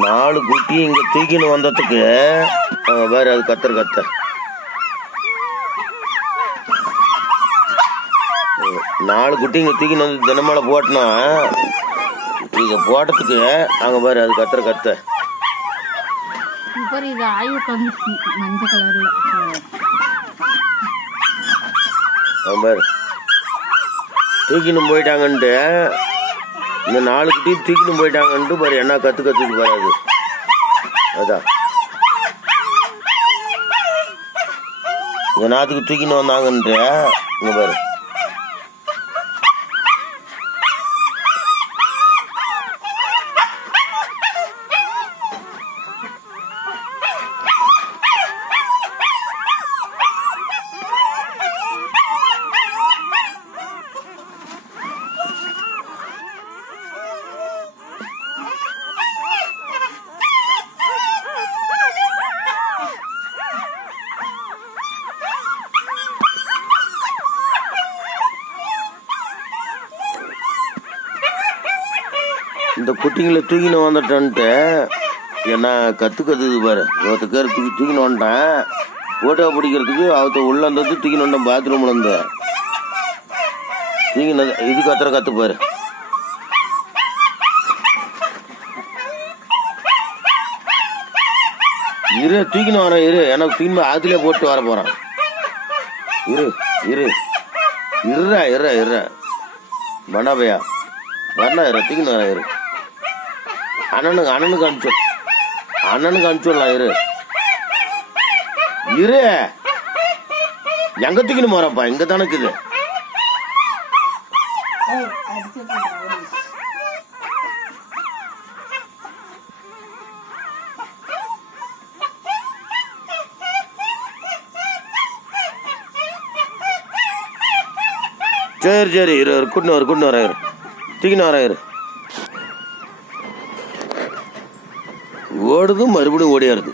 நாலு குட்டி இங்க தூக்கின்னு வந்ததுக்கு வேற அது கத்த நாலு குட்டி இங்க தூக்கின்னு வந்து தினமலை போட்டனா இங்க போட்டதுக்கு அங்க பாரு அது கத்த இது ஆயு மஞ்சள் கலர்ல பாரு தூக்கின்னு போயிட்டாங்கன்ட்டு இந்த நாலு குட்டி தூக்கின்னு போயிட்டாங்கன்ட்டு பாரு என்ன கத்துது பாரு அது அதான் இந்த நாத்துக்கு தூக்கின்னு வந்தாங்கன்ட்டு இங்க பாரு இந்த குட்டிங்களை தூக்கின்னு வந்துட்டேன்ட்டு என்ன கத்துது பாரு ஒருத்தர் தூக்கின்னு வந்துட்டேன் போட்டோ பிடிக்கிறதுக்கு அவத்த உள்ள இருந்தது தூக்கின்னு வந்தேன் பாத்ரூம்ல இருந்து தூக்கின இது கத்து பாரு இரு தூக்கின்னு வரேன் இரு எனக்கு தூக்கின்னு ஆத்துலயே போட்டு வர போறான் இரு பண்ணாபையா வரல தூக்கின்னு வரேன் இரு அண்ணனுக்கு அனுப்பிச்சுடலாம் இரு எங்க தூக்கின்னு போறப்பா இங்க தானே இருக்குது சரி இரு கூட்டின்னு வரேன் தூக்கின்னு வரேன் ஓடுது மறுபடியும் ஓடியா இருக்கு.